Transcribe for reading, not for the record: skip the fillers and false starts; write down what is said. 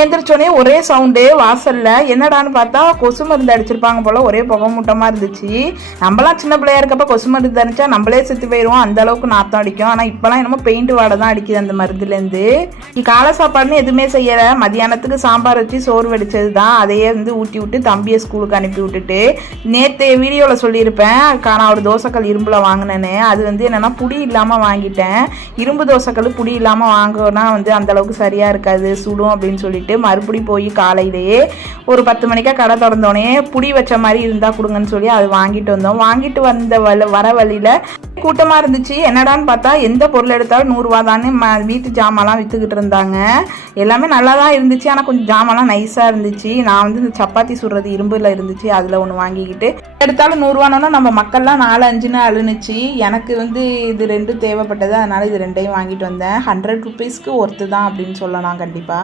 ஏந்திரிச்சோடனே ஒரே சவுண்டு வாசல்ல. என்னடான்னு பார்த்தா கொசு மருந்து அடிச்சிருப்பாங்க போல, ஒரே புகை மூட்டமா இருந்துச்சு. நம்மளாம் சின்ன பிள்ளையா இருக்கப்ப கொசு மருந்து அடிச்சா நம்மளே செத்து போயிடுவோம், அந்த அளவுக்கு நாத்தம் அடிக்கும். ஆனால் இப்போலாம் என்னமோ பெயிண்ட் வாடை தான் அடிக்குது அந்த மருந்துலேருந்து. காலை சாப்பாடுன்னு எதுவுமே செய்யலை. மதியானத்துக்கு சாம்பார் வச்சு சோறு வடிச்சது தான், அதையே ஊட்டி விட்டு தம்பியை ஸ்கூலுக்கு அனுப்பி விட்டுட்டு, நேற்று வீடியோவில் சொல்லியிருப்பேன் நான் ஒரு தோசைக்கல் இரும்பில் வாங்கினேன்னு. அது என்னென்னா புடி இல்லாமல் வாங்கிட்டேன். இரும்பு தோசைக்கல் புடி இல்லாமல் வாங்கினா அந்தளவுக்கு சரியாக இருக்காது, சுடும் அப்படின்னு சொல்லிட்டு மறுபடி போய் காலையிலேயே ஒரு 10 மணிக்கா கடை திறந்தோடனே புடி வச்ச மாதிரி இருந்தால் கொடுங்கன்னு சொல்லி அது வாங்கிட்டு வந்தோம். வாங்கிட்டு வந்த வர வழியில் கூட்டமாக இருந்துச்சு. என்னடான்னு பார்த்தா எந்த பொருள் எடுத்தாலும் 100 ரூபா தானே வீட்டு ஜாமான்லாம் விற்றுக்கிட்டு இருந்தாங்க. எல்லாமே நல்லா தான் இருந்துச்சு, ஆனால் கொஞ்சம் ஜாமான்லாம் நைஸாக இருந்துச்சு. நான் இந்த சப்பாத்தி சுடுறது இரும்பில் இருந்துச்சு, அதில் ஒன்று வாங்கிக்கிட்டு எடுத்தாலும் 100 ரூபானோன்னா நம்ம மக்கள்லாம் 4-5ன்னு அழுனுச்சு. எனக்கு இது 2 தேவைப்பட்டது, அதனால் இது 2ஐயும் வாங்கிட்டு வந்தேன். 100 ருபீஸ்க்கு ஒர்த்து தான் அப்படின்னு சொல்லலாம் கண்டிப்பாக.